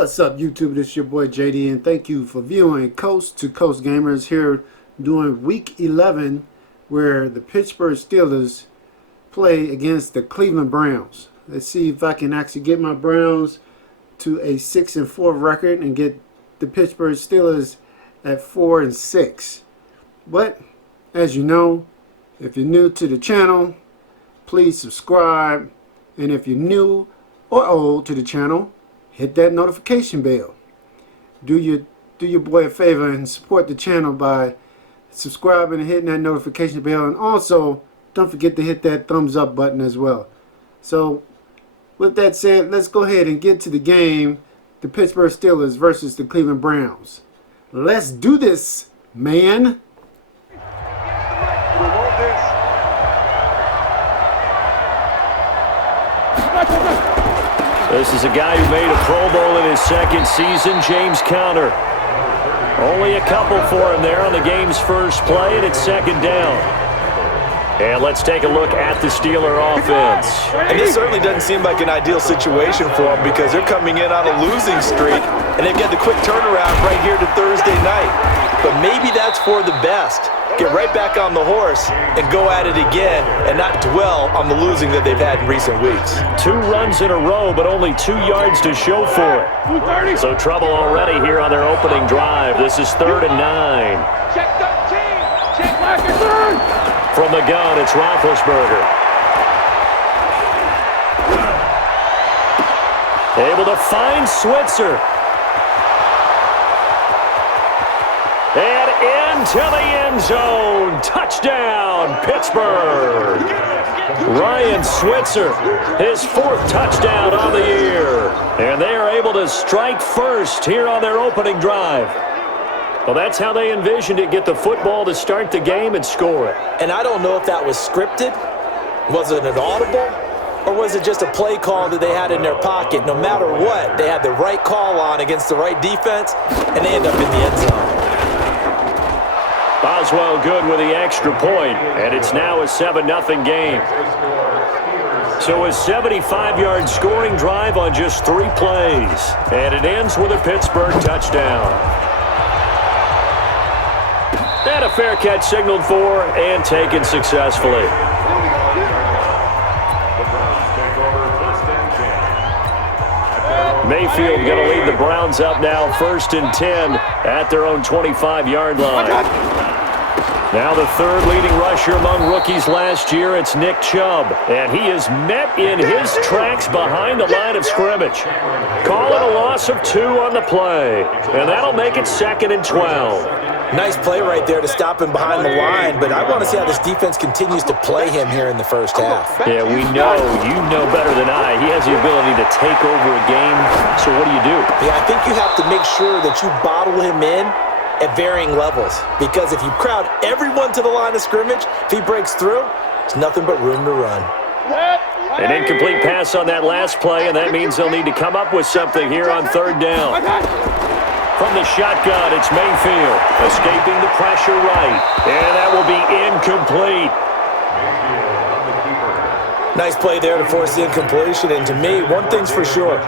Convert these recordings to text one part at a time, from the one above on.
What's up, YouTube? This is your boy JD, and thank you for viewing Coast to Coast Gamers here doing Week 11, where the Pittsburgh Steelers play against the Cleveland Browns. Let's see if I can actually get my Browns to a 6-4 record and get the Pittsburgh Steelers at 4-6. But as you know, if you're new to the channel, please subscribe, and if you're new or old to the channel, hit that notification bell. Do your boy a favor and support the channel by subscribing and hitting that notification bell, and also don't forget to hit that thumbs up button as well. So with that said, let's go ahead and get to the game. The Pittsburgh Steelers versus the Cleveland Browns. Let's do this, man. This is a guy who made a Pro Bowl in his second season, James Conner. Only a couple for him there on the game's first play, and it's second down. And let's take a look at the Steeler offense. And this certainly doesn't seem like an ideal situation for them because they're coming in on a losing streak, and they've got the quick turnaround right here to Thursday night. But maybe that's for the best. Get right back on the horse and go at it again and not dwell on the losing that they've had in recent weeks. 2 runs in a row, but only 2 yards to show for it. So trouble already here on their opening drive. This is 3rd and 9. Check 13. Check back and turn. From the gun, it's Roethlisberger. Able to find Switzer. And into the end zone. Touchdown, Pittsburgh. Ryan Switzer, his 4th touchdown on the year. And they are able to strike first here on their opening drive. Well, that's how they envisioned it, get the football to start the game and score it. And I don't know if that was scripted. Was it an audible? Or was it just a play call that they had in their pocket? No matter what, they had the right call on against the right defense, and they end up in the end zone. Boswell good with the extra point, and it's now a 7-0 game. So a 75-yard scoring drive on just 3 plays, and it ends with a Pittsburgh touchdown. And a fair catch signaled for and taken successfully. Mayfield going to lead the Browns up now, 1st and 10 at their own 25-yard line. Now the 3rd leading rusher among rookies last year, it's Nick Chubb. And he is met in his tracks behind the line of scrimmage. Call it a loss of 2 on the play. And that'll make it 2nd and 12. Nice play right there to stop him behind the line, but I want to see how this defense continues to play him here in the first half. Yeah, we know, you know better than I. He has the ability to take over a game, so what do you do? Yeah, I think you have to make sure that you bottle him in at varying levels, because if you crowd everyone to the line of scrimmage, if he breaks through, there's nothing but room to run. An incomplete pass on that last play, and that means they'll need to come up with something here on 3rd down. From the shotgun, it's Mayfield, escaping the pressure right, and that will be incomplete. Nice play there to force the incompletion, and to me, one thing's for sure.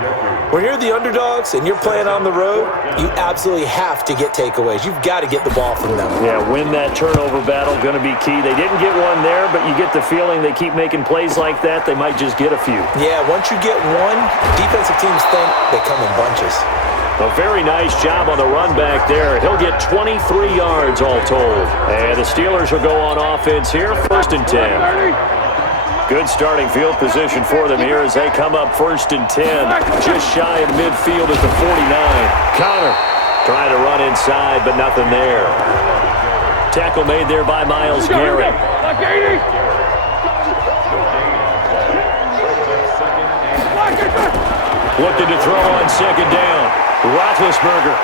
When you're the underdogs and you're playing on the road, you absolutely have to get takeaways. You've got to get the ball from them. Yeah, win that turnover battle, going to be key. They didn't get one there, but you get the feeling they keep making plays like that, they might just get a few. Yeah, once you get one, defensive teams think they come in bunches. A very nice job on the run back there. He'll get 23 yards all told. And the Steelers will go on offense here, 1st and 10. Good starting field position for them here as they come up 1st and 10. Just shy of midfield at the 49. Conner trying to run inside, but nothing there. Tackle made there by Myles Garrett. Looking to throw on 2nd down. Roethlisberger.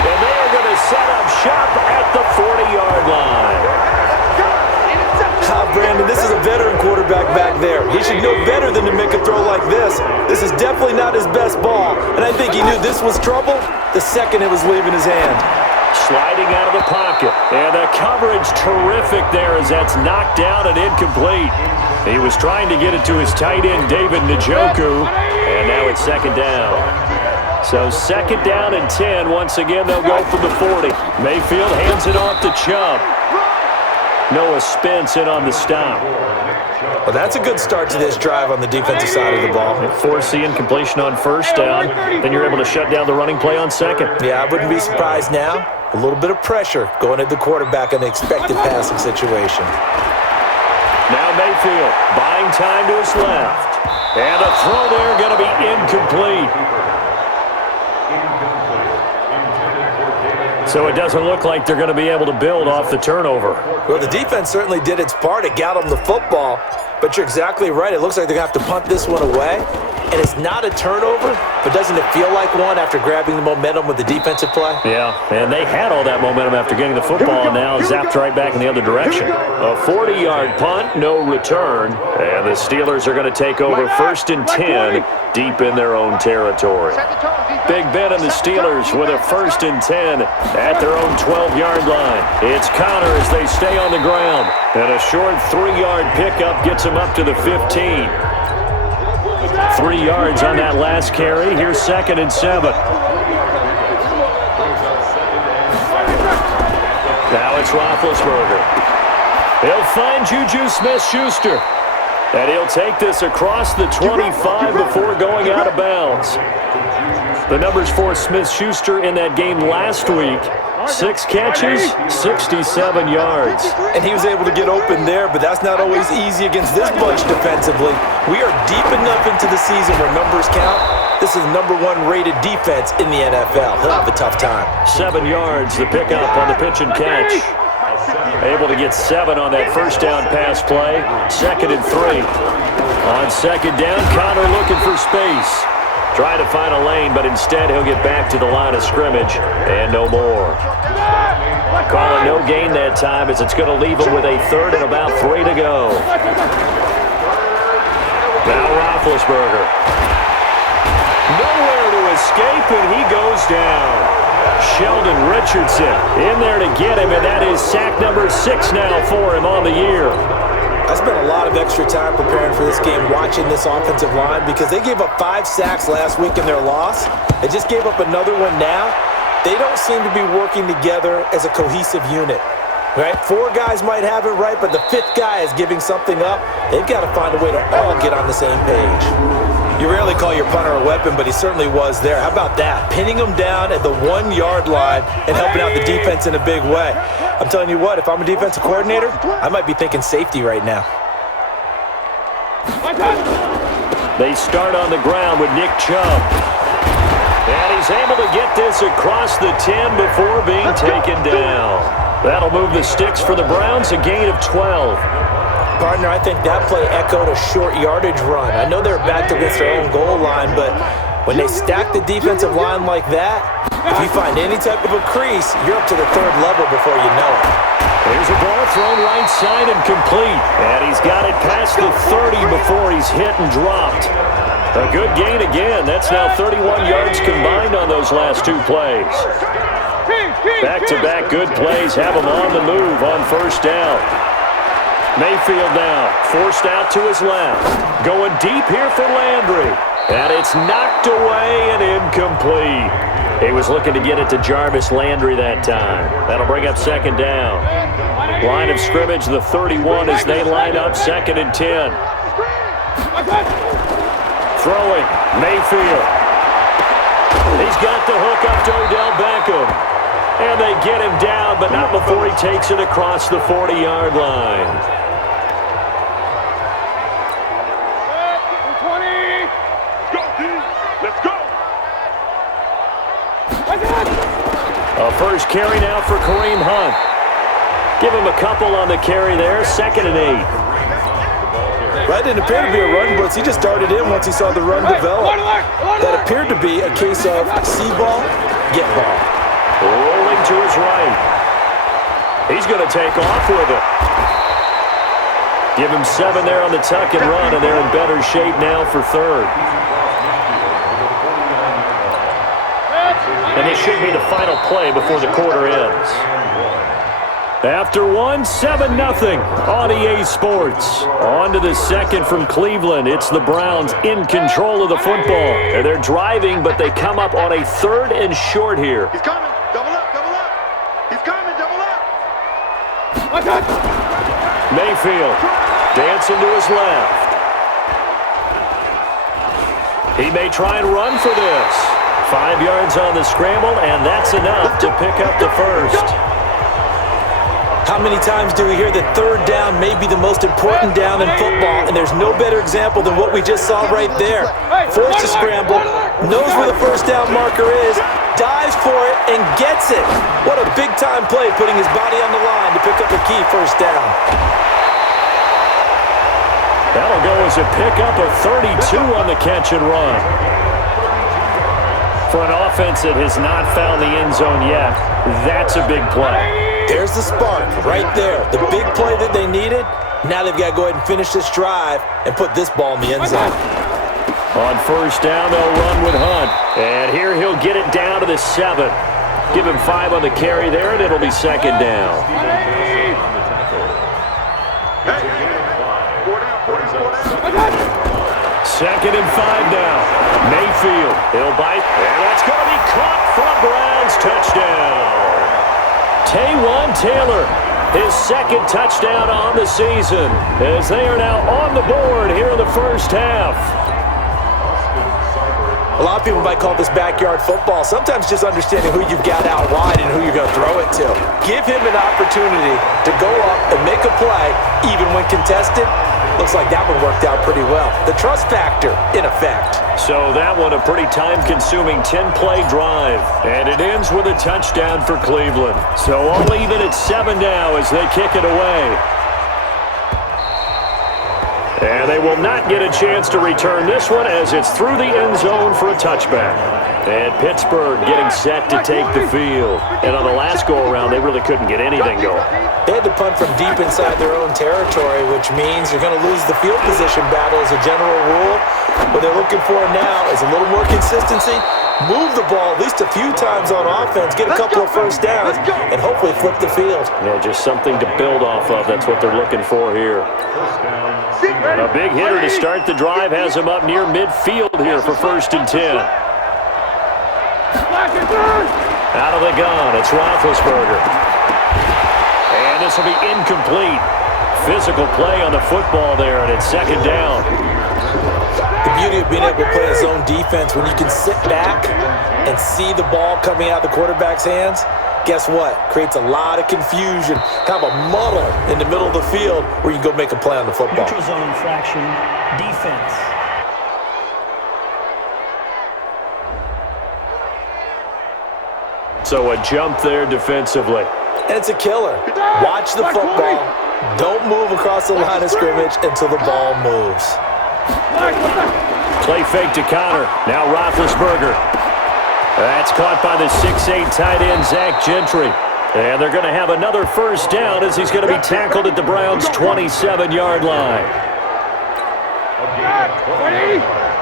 And they are going to set up shop at the 40-yard line. Brandon, this is a veteran quarterback back there. He should know better than to make a throw like this. This is definitely not his best ball, and I think he knew this was trouble the second it was leaving his hand. Sliding out of the pocket, and the coverage terrific there as that's knocked down and incomplete. He was trying to get it to his tight end, David Njoku, and now it's get second down. So second down and 10. Once again, they'll go from the 40. Mayfield hands it off to Chubb. Noah Spence in on the stop. Well, that's a good start to this drive on the defensive side of the ball. Force the incompletion on first down. Then you're able to shut down the running play on second. Yeah, I wouldn't be surprised now. A little bit of pressure going at the quarterback in an expected passing situation. Now Mayfield buying time to his left. And a throw there going to be incomplete. So it doesn't look like they're going to be able to build off the turnover. Well, the defense certainly did its part. It got them the football. But you're exactly right. It looks like they're going to have to punt this one away. And it's not a turnover, but doesn't it feel like one after grabbing the momentum with the defensive play? Yeah, and they had all that momentum after getting the football, and now zapped right back in the other direction. A 40-yard punt, no return. And the Steelers are going to take over first and 10 deep in their own territory. Big Ben and the Steelers with a first and 10 at their own 12-yard line. It's Connor as they stay on the ground. And a short 3-yard pickup gets him up to the 15. 3 yards on that last carry. Here's second and 7. Now it's Roethlisberger. He'll find Juju Smith-Schuster. And he'll take this across the 25 before going out of bounds. The numbers for Smith-Schuster in that game last week. 6 catches, 67 yards. And he was able to get open there, but that's not always easy against this bunch defensively. We are deep enough into the season where numbers count. This is the #1 rated defense in the NFL. He'll have a tough time. 7 yards, the pickup on the pitch and catch. Able to get 7 on that first down pass play. Second and 3. On second down, Connor looking for space. Trying to find a lane, but instead he'll get back to the line of scrimmage and no more. Calling no gain that time as it's going to leave him with a third and about 3 to go. Now Roethlisberger. Nowhere to escape, and he goes down. Sheldon Richardson in there to get him, and that is sack number 6 now for him on the year. I spent a lot of extra time preparing for this game watching this offensive line because they gave up 5 sacks last week in their loss. They just gave up another one now. They don't seem to be working together as a cohesive unit. Right? 4 guys might have it right, but the 5th guy is giving something up. They've got to find a way to all get on the same page. You rarely call your punter a weapon, but he certainly was there. How about that? Pinning him down at the 1-yard line and helping out the defense in a big way. I'm telling you what, if I'm a defensive coordinator, I might be thinking safety right now. They start on the ground with Nick Chubb. And he's able to get this across the 10 before being taken down. That'll move the sticks for the Browns, a gain of 12. Partner, I think that play echoed a short yardage run. I know they're backed against their own goal line, but when they stack the defensive line like that, if you find any type of a crease, you're up to the 3rd level before you know it. Here's a ball thrown right side and complete. And he's got it past the 30 before he's hit and dropped. A good gain again. That's now 31 yards combined on those last 2 plays. Back-to-back good plays have him on the move on first down. Mayfield now forced out to his left. Going deep here for Landry. And it's knocked away and incomplete. He was looking to get it to Jarvis Landry that time. That'll bring up second down. Line of scrimmage, the 31 as they line up second and 10. Throwing, Mayfield. He's got the hook up to Odell Beckham. And they get him down, but not before he takes it across the 40-yard line. A first carry now for Kareem Hunt. Give him a couple on the carry there, second and 8. That didn't appear to be a run blitz. He just darted in once he saw the run develop. That appeared to be a case of see ball, get ball. Rolling to his right. He's going to take off with it. Give him 7 there on the tuck and run, and they're in better shape now for 3rd. And this should be the final play before the quarter ends. After one, 7-0 on EA Sports. On to the second from Cleveland. It's the Browns in control of the football. And they're driving, but they come up on a 3rd and short here. He's coming. Double up, double up. He's coming, double up. Mayfield dancing to his left. He may try and run for this. 5 yards on the scramble, and that's enough to pick up the first. How many times do we hear that 3rd down may be the most important down in football, and there's no better example than what we just saw right there. Forced to scramble, knows where the first down marker is, dives for it, and gets it. What a big-time play, putting his body on the line to pick up a key first down. That'll go as a pickup of 32 on the catch and run. For an offense that has not found the end zone yet, that's a big play. There's the spark right there. The big play that they needed. Now they've got to go ahead and finish this drive and put this ball in the end zone. On first down, they'll run with Hunt. And here he'll get it down to the 7. Give him 5 on the carry there, and it'll be 2nd down. Second and 5 now. Mayfield, he'll bite, and that's going to be caught for a Browns touchdown. Taywan Taylor, his 2nd touchdown on the season, as they are now on the board here in the first half. A lot of people might call this backyard football. Sometimes just understanding who you've got out wide and who you're going to throw it to. Give him an opportunity to go up and make a play, even when contested. Looks like that one worked out pretty well. The trust factor, in effect. So that one a pretty time-consuming 10-play drive. And it ends with a touchdown for Cleveland. So all even at 7 now as they kick it away. And they will not get a chance to return this one as it's through the end zone for a touchback. And Pittsburgh getting set to take the field. And on the last go-around, they really couldn't get anything going. They had to punt from deep inside their own territory, which means you're going to lose the field position battle as a general rule. What they're looking for now is a little more consistency, move the ball at least a few times on offense, get a couple of first downs, and hopefully flip the field. Yeah, just something to build off of. That's what they're looking for here. A big hitter to start the drive has him up near midfield here for 1st and 10. Out of the gun, it's Roethlisberger. And this will be incomplete. Physical play on the football there, and it's 2nd down. The beauty of being able to play a zone defense, when you can sit back and see the ball coming out of the quarterback's hands, guess what? Creates a lot of confusion, kind of a muddle in the middle of the field where you can go make a play on the football. Neutral zone infraction, defense. So a jump there defensively. And it's a killer. Watch the football. Don't move across the line of scrimmage until the ball moves. Play fake to Connor. Now Roethlisberger. That's caught by the 6'8" tight end, Zach Gentry. And they're going to have another first down as he's going to be tackled at the Browns' 27-yard line.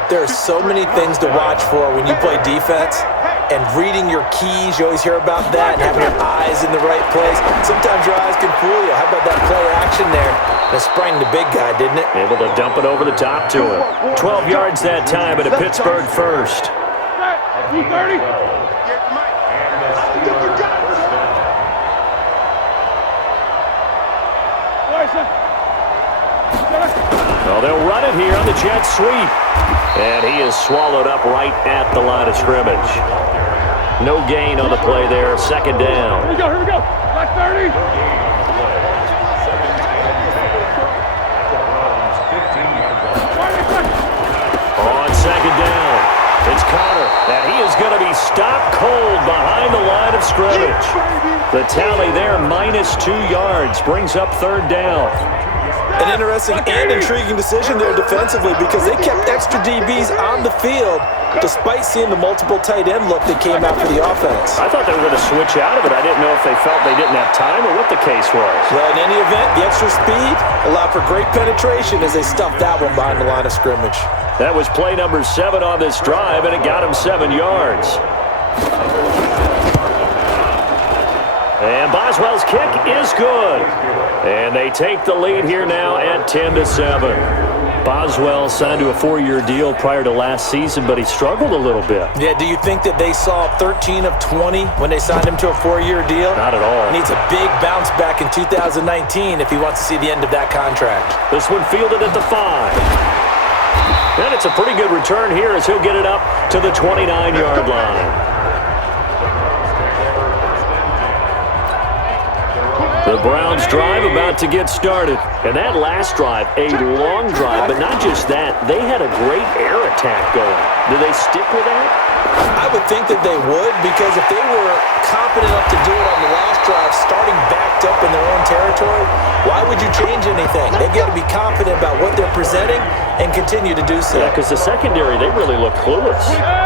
There are so many things to watch for when you play defense. And reading your keys, you always hear about that, and having your eyes in the right place. Sometimes your eyes can fool you. How about that play action there? That sprang the big guy, didn't it? Able to dump it over the top to him. 12 yards that time, but a Pittsburgh first. 230. Well, they'll run it here on the jet sweep. And he is swallowed up right at the line of scrimmage. No gain on the play there. 2nd down. Here we go, here we go. Black 30. On 2nd down, it's Connor. And he is going to be stopped cold behind the line of scrimmage. The tally there, -2 yards, brings up 3rd down. An interesting and intriguing decision there defensively because they kept extra DBs on the field despite seeing the multiple tight end look that came out for the offense. I thought they were going to switch out of it. I didn't know if they felt they didn't have time or what the case was. Well, in any event, the extra speed allowed for great penetration as they stuffed that one behind the line of scrimmage. That was play number 7 on this drive, and it got him 7 yards. And Boswell's kick is good. And they take the lead here now at 10-7. Boswell signed to a 4-year deal prior to last season, but he struggled a little bit. Yeah, do you think that they saw 13 of 20 when they signed him to a 4-year deal? Not at all. Needs a big bounce back in 2019 if he wants to see the end of that contract. This one fielded at the 5. And it's a pretty good return here as he'll get it up to the 29-yard line. The Browns drive about to get started. And that last drive, a long drive, but not just that. They had a great air attack going. Do they stick with that? I would think that they would, because if they were confident enough to do it on the last drive, starting backed up in their own territory, why would you change anything? They've got to be confident about what they're presenting and continue to do so. Yeah, because the secondary, they really looked clueless.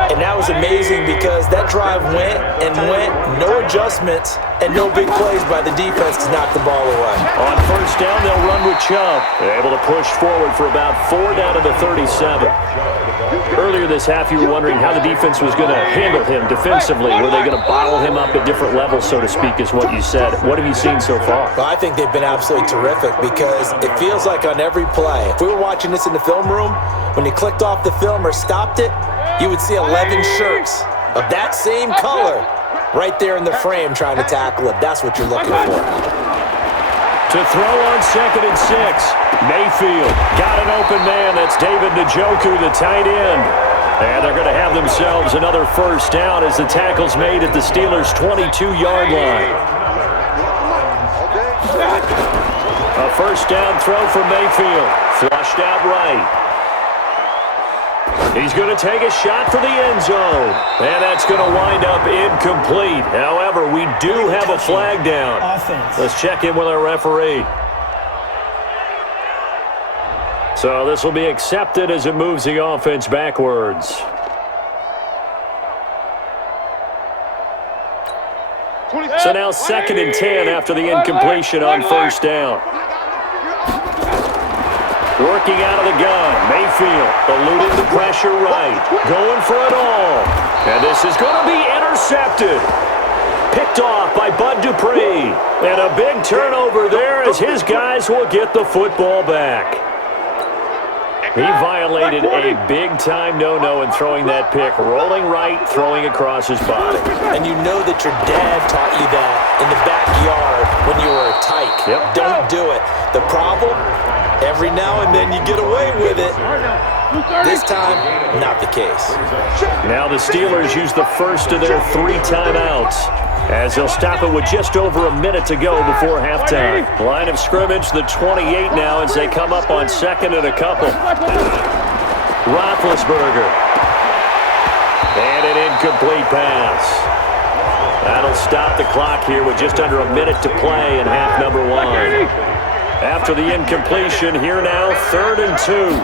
And that was amazing because that drive went and went, no adjustments, and no big plays by the defense to knock the ball away. On first down, they'll run with Chubb. They're able to push forward for about 4 down to the 37. Earlier this half, you were wondering how the defense was going to handle him defensively. Were they going to bottle him up at different levels, so to speak, is what you said. What have you seen so far? Well, I think they've been absolutely terrific because it feels like on every play, if we were watching this in the film room, when you clicked off the film or stopped it, you would see 11 shirts of that same color right there in the frame trying to tackle it. That's what you're looking for. To throw on 2nd and 6. Mayfield got an open man. That's David Njoku, the tight end. And they're going to have themselves another first down as the tackle's made at the Steelers' 22-yard line. A first down throw from Mayfield. Flushed out right. He's going to take a shot for the end zone. And that's going to wind up incomplete. However, we do have a flag down. Offense. Let's check in with our referee. So this will be accepted as it moves the offense backwards. So now 2nd and 10 after the incompletion on first down. Working out of the gun, Mayfield eluding the pressure right, going for it all. And this is going to be intercepted. Picked off by Bud Dupree. And a big turnover there as his guys will get the football back. He violated a big-time no-no in throwing that pick, rolling right, throwing across his body. And you know that your dad taught you that in the backyard when you were a tyke. Yep. Don't do it. The problem, every now and then you get away with it. This time, not the case. Now the Steelers use the first of their 3 timeouts as they'll stop it with just over a minute to go before halftime. Line of scrimmage, the 28 now as they come up on 2nd and a couple. Roethlisberger. And an incomplete pass. That'll stop the clock here with just under a minute to play in half number 1. After the incompletion, here now, 3rd and 2.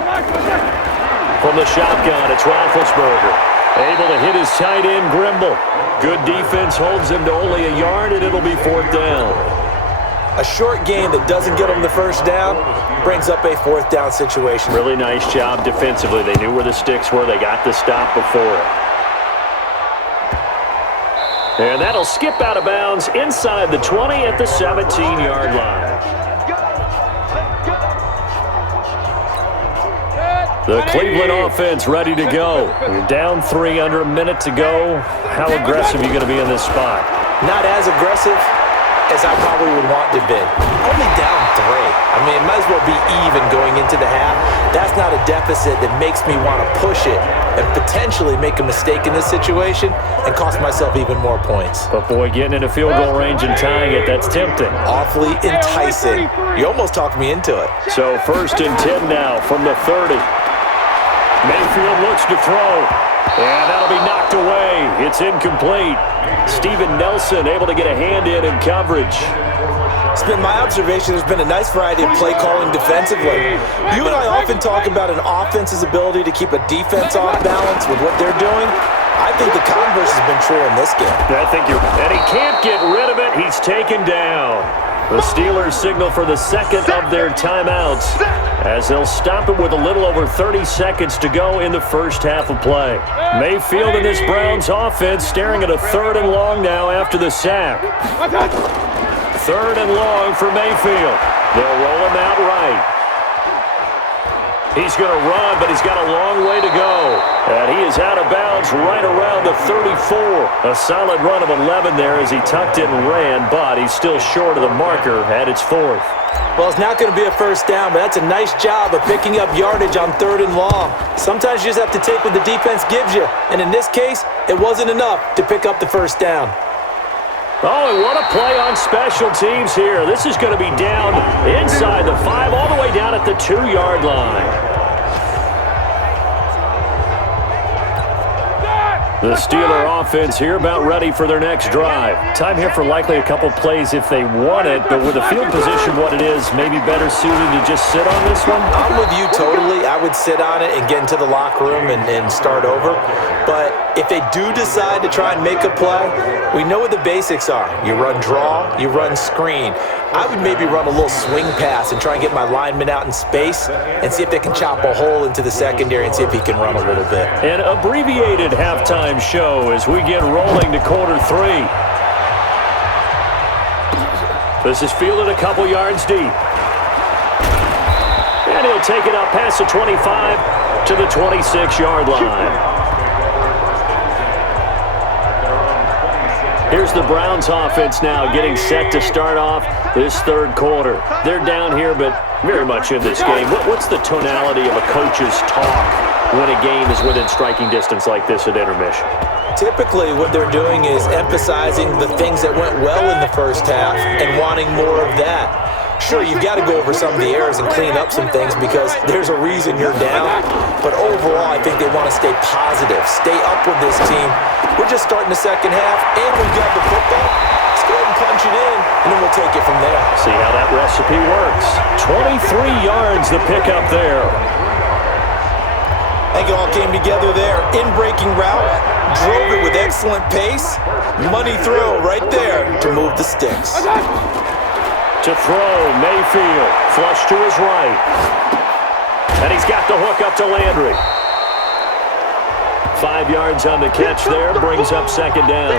From the shotgun, it's Roethlisberger. Able to hit his tight end, Grimble. Good defense holds him to only a yard, and it'll be 4th down. A short game that doesn't get them the first down brings up a 4th down situation. Really nice job defensively. They knew where the sticks were. They got the stop before it. And that'll skip out of bounds inside the 20 at the 17-yard line. The Cleveland offense ready to go. You're down 3, under a minute to go. How aggressive are you going to be in this spot? Not as aggressive as I probably would want to be. Only down 3. I mean, it might as well be even going into the half. That's not a deficit that makes me want to push it and potentially make a mistake in this situation and cost myself even more points. But boy, getting in a field goal range and tying it, that's tempting. Awfully enticing. You almost talked me into it. So 1st and 10 now from the 30. Mayfield looks to throw, and that'll be knocked away. It's incomplete. Steven Nelson able to get a hand in coverage. It's been my observation there's been a nice variety of play calling defensively. You and I often talk about an offense's ability to keep a defense off balance with what they're doing. I think the converse has been true in this game. I think and he can't get rid of it. He's taken down. The Steelers signal for the 2nd of their timeouts as they'll stop it with a little over 30 seconds to go in the first half of play. Mayfield and this Browns offense staring at a 3rd and long now after the sack. 3rd and long for Mayfield. They'll roll him out right. He's going to run, but he's got a long way to go. And he is out of bounds right around the 34. A solid run of 11 there as he tucked it and ran, but he's still short of the marker at its 4th. Well, it's not going to be a first down, but that's a nice job of picking up yardage on 3rd and long. Sometimes you just have to take what the defense gives you. And in this case, it wasn't enough to pick up the first down. Oh, and what a play on special teams here. This is going to be down inside the 5, all the way down at the 2-yard line. The Steeler offense here about ready for their next drive. Time here for likely a couple plays if they want it, but with the field position what it is, maybe better suited to just sit on this one? I'm with you totally. I would sit on it and get into the locker room and start over. But if they do decide to try and make a play, we know what the basics are. You run draw, you run screen. I would maybe run a little swing pass and try and get my lineman out in space and see if they can chop a hole into the secondary and see if he can run a little bit. An abbreviated halftime show as we get rolling to quarter 3. This is fielded a couple yards deep. And he'll take it up past the 25 to the 26-yard line. Here's the Browns offense now getting set to start off this 3rd quarter. They're down here, but very much in this game. What's the tonality of a coach's talk when a game is within striking distance like this at intermission? Typically, what they're doing is emphasizing the things that went well in the first half and wanting more of that. Sure, you've got to go over some of the errors and clean up some things because there's a reason you're down. But overall, I think they want to stay positive, stay up with this team. We're just starting the second half, and we've got the football. Let's go ahead and punch it in, and then we'll take it from there. See how that recipe works. 23 yards the pickup there. I think it all came together there. In-breaking route, drove it with excellent pace. Money throw right there to move the sticks. To throw, Mayfield, flush to his right. And he's got the hook up to Landry. 5 yards on the catch there, brings up 2nd down.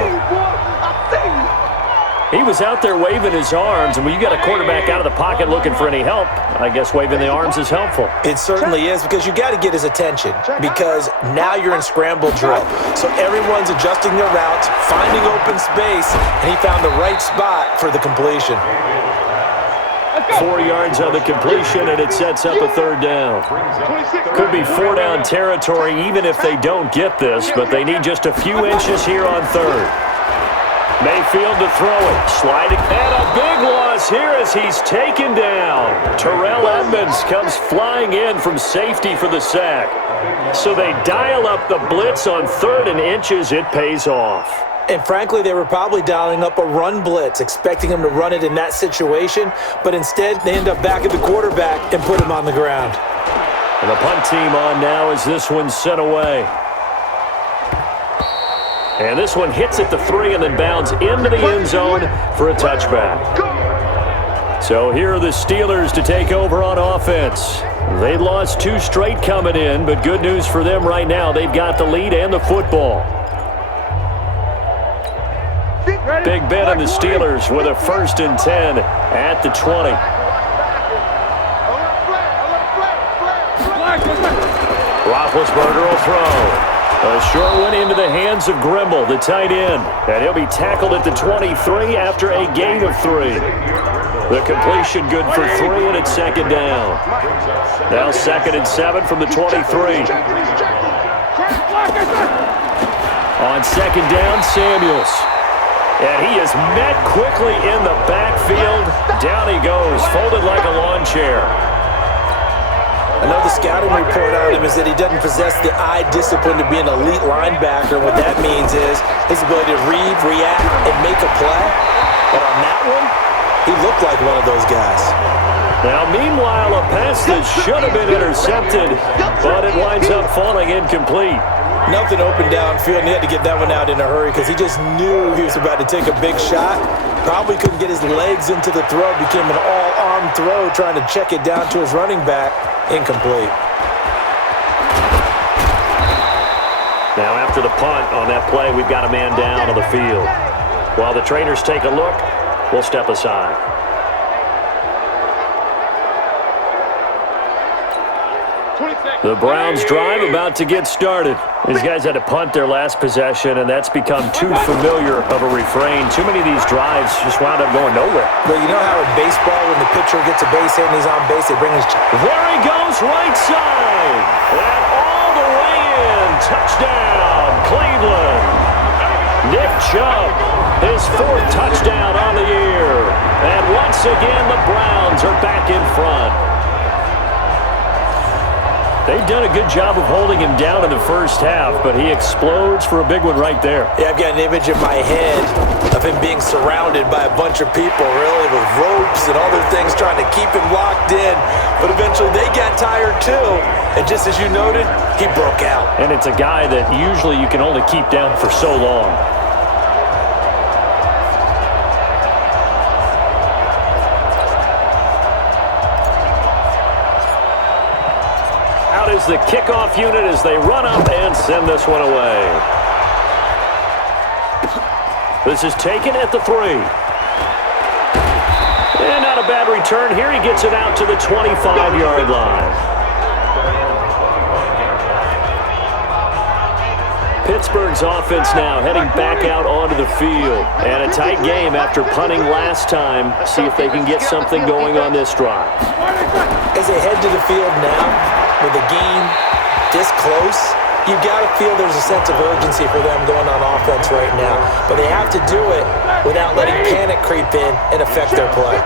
He was out there waving his arms, and when you got a quarterback out of the pocket looking for any help, I guess waving the arms is helpful. It certainly is, because you got to get his attention, because now you're in scramble drill. So everyone's adjusting their routes, finding open space, and he found the right spot for the completion. 4 yards on the completion, and it sets up a 3rd down. Could be 4-down territory even if they don't get this, but they need just a few inches here on 3rd. Mayfield to throw it, sliding, and a big loss here as he's taken down. Terrell Edmonds comes flying in from safety for the sack. So they dial up the blitz on 3rd and inches. It pays off. And frankly, they were probably dialing up a run blitz, expecting him to run it in that situation, but instead they end up back at the quarterback and put him on the ground. And the punt team on now as this one's sent away. And this one hits at the 3 and then bounds into the end zone for a touchback. So here are the Steelers to take over on offense. They lost 2 straight coming in, but good news for them right now. They've got the lead and the football. Big Ben and the Steelers with a 1st and 10 at the 20. Roethlisberger will throw. A short one into the hands of Grimble, the tight end. And he'll be tackled at the 23 after a gain of 3. The completion good for 3, and it's 2nd down. Now 2nd and 7 from the 23. On 2nd down, Samuels. And he is met quickly in the backfield. Down he goes, folded like a lawn chair. I know the scouting report on him is that he doesn't possess the eye discipline to be an elite linebacker. What that means is his ability to read, react, and make a play. But on that one, he looked like one of those guys. Now, meanwhile, a pass that should have been intercepted, but it winds up falling incomplete. Nothing open downfield, and he had to get that one out in a hurry because he just knew he was about to take a big shot. Probably couldn't get his legs into the throw. Became an all-arm throw trying to check it down to his running back. Incomplete. Now, after the punt on that play, we've got a man down on the field. While the trainers take a look, will step aside. The Browns drive about to get started. These guys had to punt their last possession, and that's become too familiar of a refrain. Too many of these drives just wound up going nowhere. But you know how in baseball, when the pitcher gets a base hit and he's on base, they bring his... There he goes, right side. And all the way in. Touchdown, Cleveland. Nick Chubb, his 4th touchdown on the year. And once again, the Browns are back in front. They've done a good job of holding him down in the first half, but he explodes for a big one right there. Yeah, I've got an image in my head of him being surrounded by a bunch of people, really, with ropes and other things trying to keep him locked in. But eventually they got tired too. And just as you noted, he broke out. And it's a guy that usually you can only keep down for so long. Is the kickoff unit as they run up and send this one away. This is taken at the 3. And not a bad return here. He gets it out to the 25-yard line. Pittsburgh's offense now heading back out onto the field. And a tight game after punting last time. See if they can get something going on this drive. As they head to the field now, with the game this close, you've got to feel there's a sense of urgency for them going on offense right now. But they have to do it without letting panic creep in and affect their play.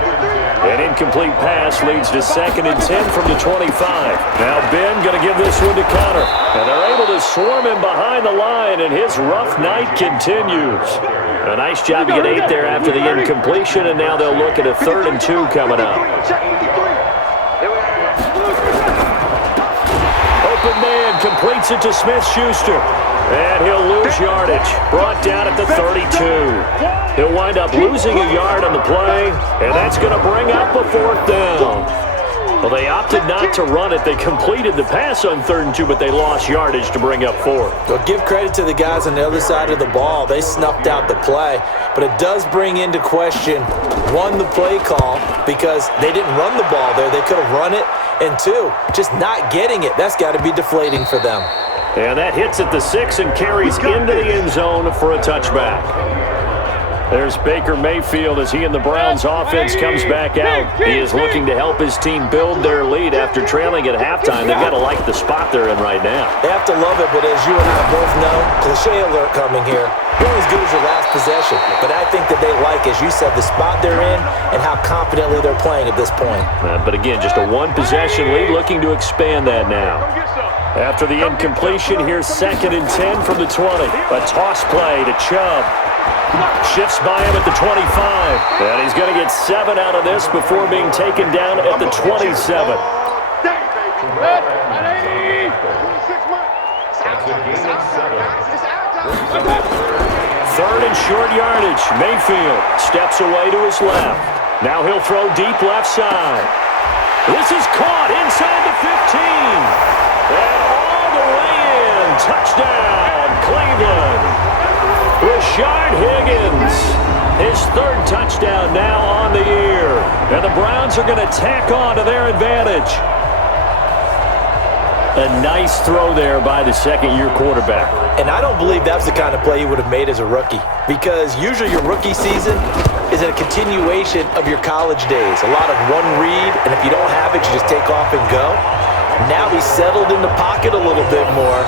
An incomplete pass leads to 2nd and 10 from the 25. Now Ben going to give this one to Connor. And they're able to swarm him behind the line, and his rough night continues. A nice job to get 8 there after the incompletion, and now they'll look at a 3rd and 2 coming up. Open man completes it to Smith-Schuster. And he'll lose yardage. Brought down at the 32. He'll wind up losing a yard on the play, and that's going to bring up a 4th down. Well, they opted not to run it. They completed the pass on 3rd and 2, but they lost yardage to bring up 4th. Well, give credit to the guys on the other side of the ball. They snuffed out the play, but it does bring into question, 1, the play call, because they didn't run the ball there. They could have run it, and 2, just not getting it. That's got to be deflating for them. And that hits at the 6 and carries into the end zone for a touchback. There's Baker Mayfield as he and the Browns offense comes back out. He is looking to help his team build their lead after trailing at halftime. They've got to like the spot they're in right now. They have to love it, but as you and I both know, cliche alert coming here, you're as good as your last possession. But I think that they like, as you said, the spot they're in and how confidently they're playing at this point. But again, just a 1-possession lead, looking to expand that now. After the incompletion, here's 2nd and 10 from the 20. A toss play to Chubb. Shifts by him at the 25. And he's going to get 7 out of this before being taken down at the 27. 3rd and short yardage. Mayfield steps away to his left. Now he'll throw deep left side. This is caught inside the 15. And all the way in. Touchdown, Cleveland. Rashard Higgins, his 3rd touchdown now on the year. And the Browns are going to tack on to their advantage. A nice throw there by the 2nd-year quarterback. And I don't believe that's the kind of play he would have made as a rookie, because usually your rookie season is a continuation of your college days. A lot of one read, and if you don't have it, you just take off and go. Now he's settled in the pocket a little bit more,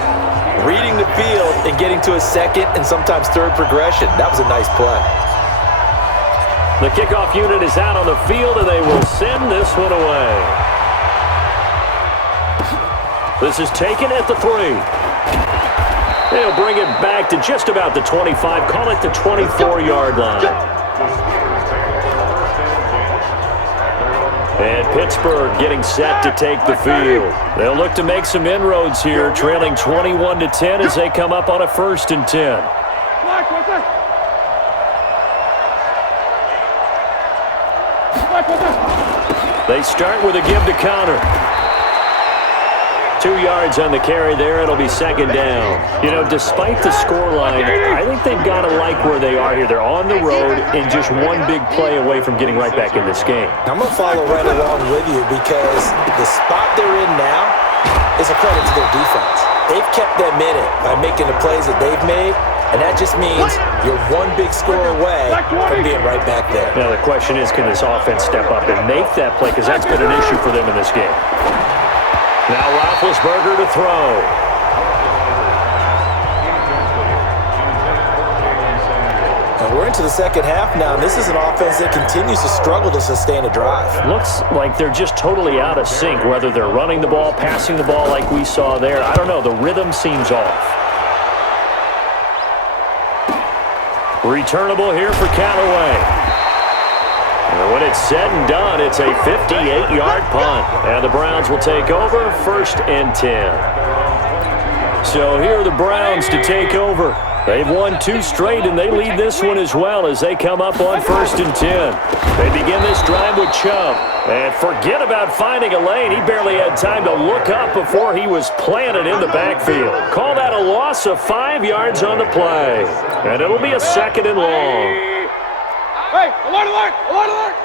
reading the field and getting to a 2nd and sometimes 3rd progression. That was a nice play. The kickoff unit is out on the field, and they will send this one away. This is taken at the 3. They'll bring it back to just about the 25, call it the 24-yard line. And Pittsburgh getting set to take the field. They'll look to make some inroads here, trailing 21-10 as they come up on a 1st and 10. They start with a give to Connor. 2 yards on the carry there. It'll be second down. You know, despite the scoreline, I think they've got to like where they are here. They're on the road and just one big play away from getting right back in this game. I'm going to follow right along with you because the spot they're in now is a credit to their defense. They've kept them in it by making the plays that they've made, and that just means you're one big score away from being right back there. Now the question is, can this offense step up and make that play? Because that's been an issue for them in this game. Now Roethlisberger to throw. And we're into the second half now, and this is an offense that continues to struggle to sustain a drive. Looks like they're just totally out of sync, whether they're running the ball, passing the ball like we saw there. I don't know. The rhythm seems off. Returnable here for Callaway. And when it's said and done, it's a 58-yard punt. And the Browns will take over, 1st and 10. So here are the Browns to take over. They've won 2 straight, and they lead this one as well as they come up on 1st and 10. They begin this drive with Chubb. And forget about finding a lane. He barely had time to look up before he was planted in the backfield. Call that a loss of 5 yards on the play. And it'll be a 2nd and long. Hey, alert, alert, alert, alert!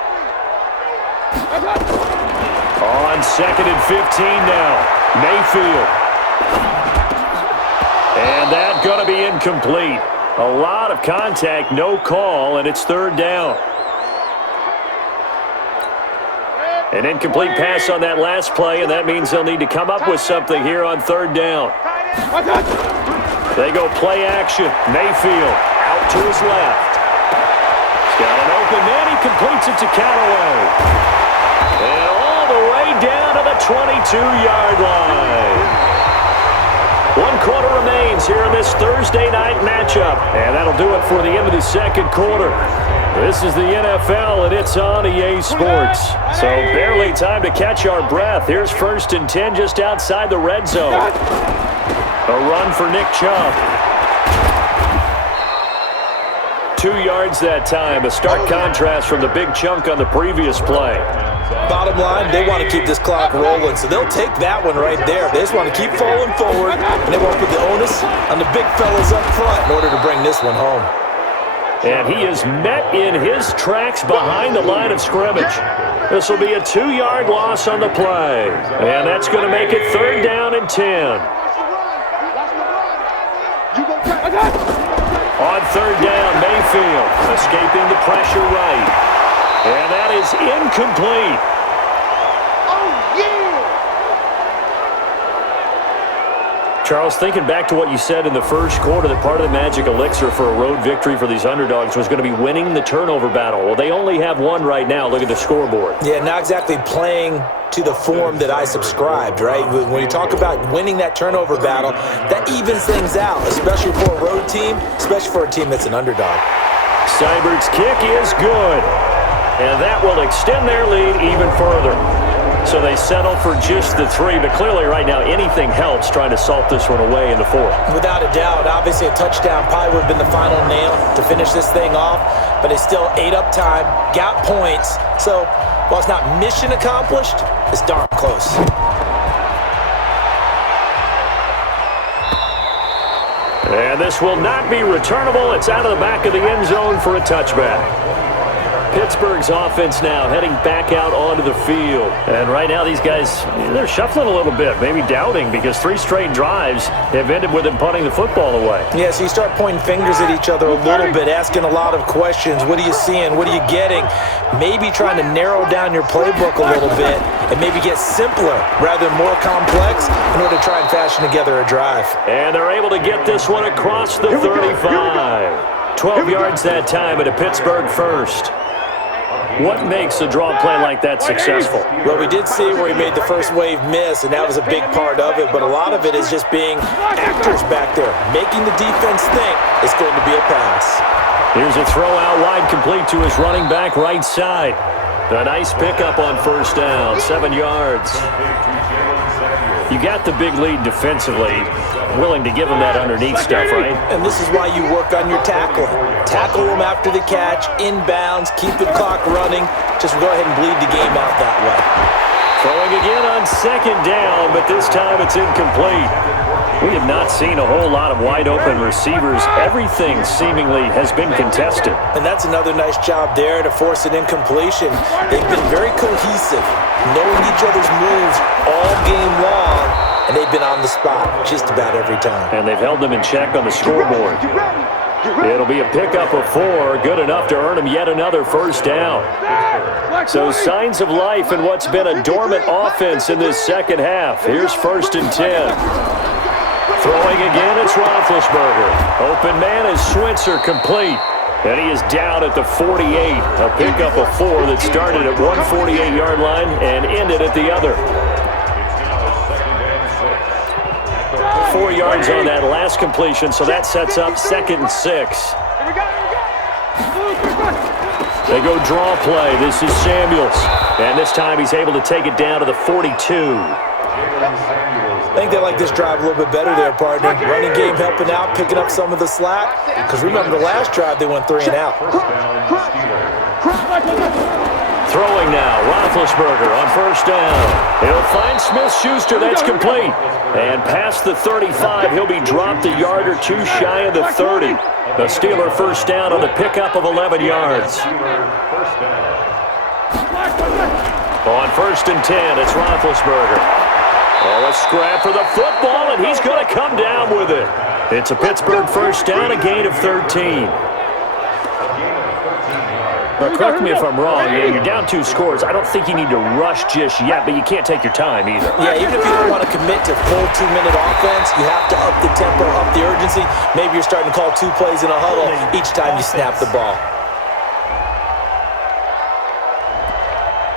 On 2nd and 15 now. Mayfield. And that's going to be incomplete. A lot of contact, no call, and it's 3rd down. An incomplete pass on that last play, and that means they'll need to come up with something here on 3rd down. They go play action. Mayfield out to his left. He's got an open man. He completes it to Callaway. And all the way down to the 22-yard line. 1 quarter remains here in this Thursday night matchup. And that'll do it for the end of the 2nd quarter. This is the NFL, and it's on EA Sports. So barely time to catch our breath. Here's 1st and 10 just outside the red zone. A run for Nick Chubb. 2 yards that time. A stark contrast from the big chunk on the previous play. Bottom line, they want to keep this clock rolling, so they'll take that one right there. They just want to keep falling forward, and they want to put the onus on the big fellas up front in order to bring this one home. And he is met in his tracks behind the line of scrimmage. This will be a 2-yard loss on the play. And that's going to make it 3rd down and 10. On 3rd down, Mayfield escaping the pressure right. And that is incomplete. Charles, thinking back to what you said in the first quarter, that part of the magic elixir for a road victory for these underdogs was going to be winning the turnover battle. Well, they only have one right now. Look at the scoreboard. Yeah, not exactly playing to the form that I subscribed, right? When you talk about winning that turnover battle, that evens things out, especially for a road team, especially for a team that's an underdog. Seibert's kick is good, and that will extend their lead even further. So they settle for just the 3, but clearly right now anything helps trying to salt this one away in the 4th. Without a doubt, obviously a touchdown probably would have been the final nail to finish this thing off, but they still ate up time, got points, so while it's not mission accomplished, it's darn close. And this will not be returnable. It's out of the back of the end zone for a touchback. Pittsburgh's offense now heading back out onto the field. And right now these guys, they're shuffling a little bit, maybe doubting, because 3 straight drives have ended with them punting the football away. Yeah, so you start pointing fingers at each other a little bit, asking a lot of questions. What are you seeing? What are you getting? Maybe trying to narrow down your playbook a little bit and maybe get simpler rather than more complex in order to try and fashion together a drive. And they're able to get this one across the 35. 12 yards that time at a Pittsburgh first. What makes a draw play like that successful? Well, we did see where he made the first wave miss, and that was a big part of it, but a lot of it is just being actors back there, making the defense think it's going to be a pass. Here's a throw out wide, complete to his running back right side. A nice pickup on 1st down, 7 yards. You got the big lead defensively, willing to give him that underneath stuff, right? And this is why you work on your tackling. Tackle them after the catch, inbounds, keep the clock running. Just go ahead and bleed the game out that way. Throwing again on second down, but this time it's incomplete. We have not seen a whole lot of wide-open receivers. Everything seemingly has been contested. And that's another nice job there to force an incompletion. They've been very cohesive, knowing each other's moves all game long, and they've been on the spot just about every time. And they've held them in check on the scoreboard. It'll be a pickup of 4, good enough to earn them yet another first down. So signs of life in what's been a dormant offense in this second half. Here's 1st and 10. Throwing again, it's Roethlisberger. Open man is Switzer, complete. And he is down at the 48. A pickup of 4 that started at one 48-yard line and ended at the other. 4 yards on that last completion, so that sets up 2nd and 6. They go draw play. This is Samuels. And this time he's able to take it down to the 42. I think they like this drive a little bit better there, partner. Running game helping out, picking up some of the slack. Because remember the last drive, they went 3 and out. Throwing now, Roethlisberger on 1st down. He'll find Smith-Schuster, that's complete. And past the 35, he'll be dropped a yard or 2 shy of the 30. The Steeler 1st down on the pickup of 11 yards. On 1st and 10, it's Roethlisberger. Oh, a scrap for the football, and he's going to come down with it. It's a Pittsburgh 1st down, a gain of 13. Now, correct me if I'm wrong. You're down 2 scores. I don't think you need to rush just yet, but you can't take your time either. Yeah, even if you don't want to commit to full 2-minute offense, you have to up the tempo, up the urgency. Maybe you're starting to call 2 plays in a huddle each time you snap the ball.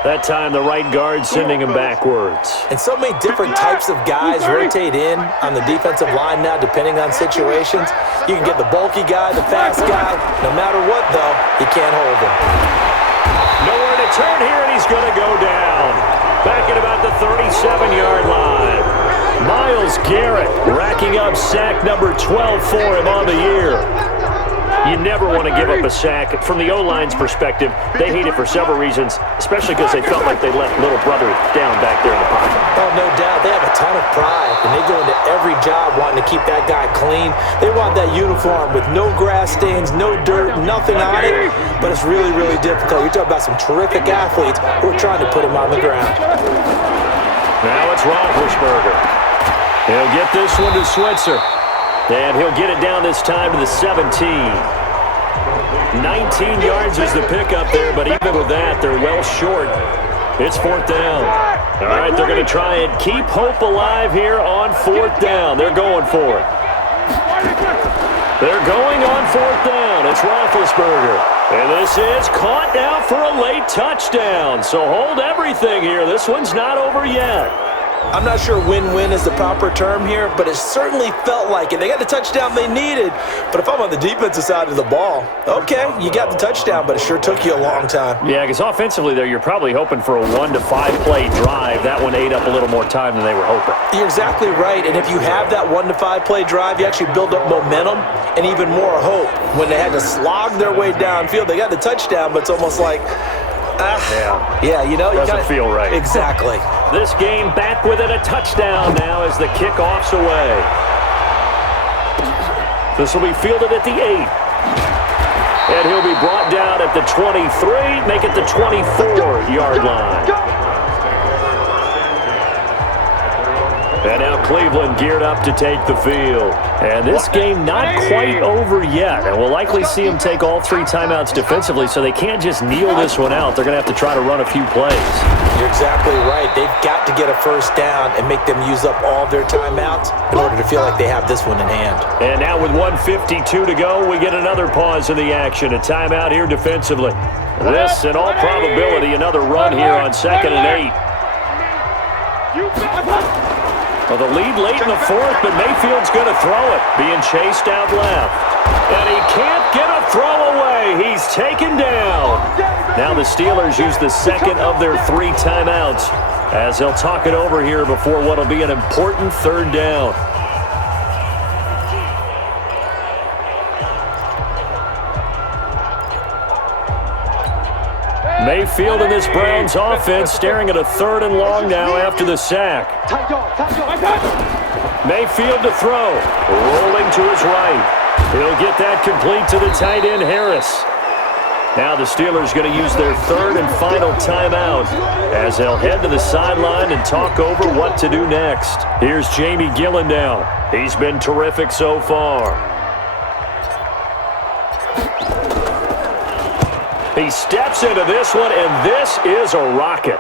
That time, the right guard sending him backwards. And so many different types of guys rotate in on the defensive line now, depending on situations. You can get the bulky guy, the fast guy. No matter what, though, you can't hold him. Nowhere to turn here, and he's going to go down. Back at about the 37-yard line. Myles Garrett racking up sack number 12 for him on the year. You never want to give up a sack. From the O-line's perspective, they hate it for several reasons, especially because they felt like they let little brother down back there in the pocket. Oh, no doubt. They have a ton of pride, and they go into every job wanting to keep that guy clean. They want that uniform with no grass stains, no dirt, nothing on it, but it's really, really difficult. You're talking about some terrific athletes who are trying to put him on the ground. Now it's Roethlisberger. He'll get this one to Switzer. And he'll get it down this time to the 17. 19 yards is the pickup there, but even with that, they're well short. It's 4th down. All right, they're going to try and keep hope alive here on 4th down. They're going for it. They're going on 4th down. It's Roethlisberger. And this is caught now for a late touchdown. So hold everything here. This one's not over yet. I'm not sure win-win is the proper term here, but it certainly felt like it. They got the touchdown they needed, but if I'm on the defensive side of the ball, okay, you got the touchdown, but it sure took you a long time. Yeah, because offensively there, you're probably hoping for a 1 to 5 play drive. That one ate up a little more time than they were hoping. You're exactly right, and if you have that 1 to 5 play drive, you actually build up momentum and even more hope. When they had to slog their way downfield, they got the touchdown, but it's almost like, yeah, you know, doesn't feel right. Exactly. This game back within a touchdown now as the kickoff's away. This will be fielded at the 8. And he'll be brought down at the 23, make it the 24-yard line. And now Cleveland geared up to take the field. And this game not quite over yet. And we'll likely see them take all 3 timeouts defensively, so they can't just kneel this one out. They're going to have to try to run a few plays. You're exactly right. They've got to get a first down and make them use up all their timeouts in order to feel like they have this one in hand. And now with 1:52 to go, we get another pause in the action. A timeout here defensively. This, in all probability, another run here on 2nd and 8. Well, the lead late in the 4th, but Mayfield's going to throw it. Being chased out left. And he can't get a throw away. He's taken down. Now the Steelers use the 2nd of their 3 timeouts as they'll talk it over here before what will be an important 3rd down. Mayfield and this Browns offense staring at a 3rd and long now after the sack. Mayfield to throw. Rolling to his right. He'll get that complete to the tight end, Harris. Now the Steelers going to use their 3rd and final timeout as they'll head to the sideline and talk over what to do next. Here's Jamie Gillen now. He's been terrific so far. He steps into this one, and this is a rocket.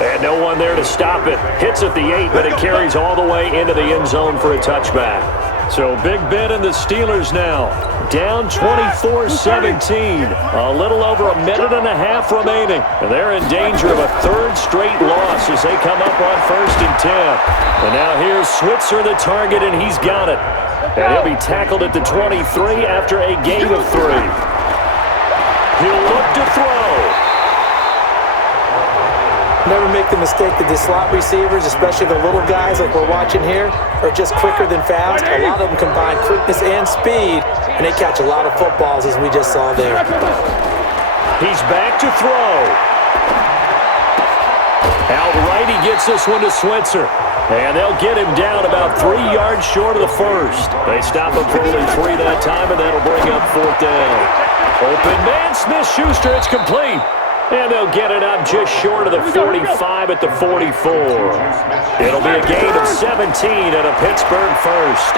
And no one there to stop it. Hits at the 8, but it carries all the way into the end zone for a touchback. So Big Ben and the Steelers now down 24-17. A little over a minute and a half remaining. And they're in danger of a 3rd straight loss as they come up on 1st and 10. And now here's Switzer, the target, and he's got it. And he'll be tackled at the 23 after a gain of 3. He'll look to throw. Never make the mistake that the slot receivers, especially the little guys like we're watching here, are just quicker than fast. A lot of them combine quickness and speed, and they catch a lot of footballs, as we just saw there. He's back to throw. Outright, he gets this one to Switzer. And they'll get him down about 3 yards short of the 1st. They stop him for only 3 that time, and that'll bring up 4th down. Open man, Smith-Schuster, it's complete. And they'll get it up just short of the 45 at the 44. It'll be a gain of 17 and a Pittsburgh 1st.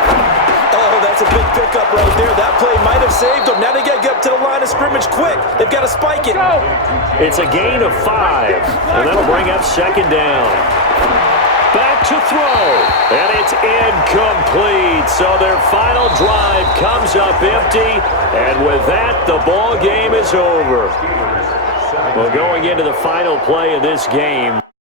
Oh, that's a big pickup right there. That play might have saved them. Now they got to get up to the line of scrimmage quick. They've got to spike it. It's a gain of 5, and that'll bring up 2nd down. Back to throw, and it's incomplete. So their final drive comes up empty, and with that, the ball game is over. Well, going into the final play of this game.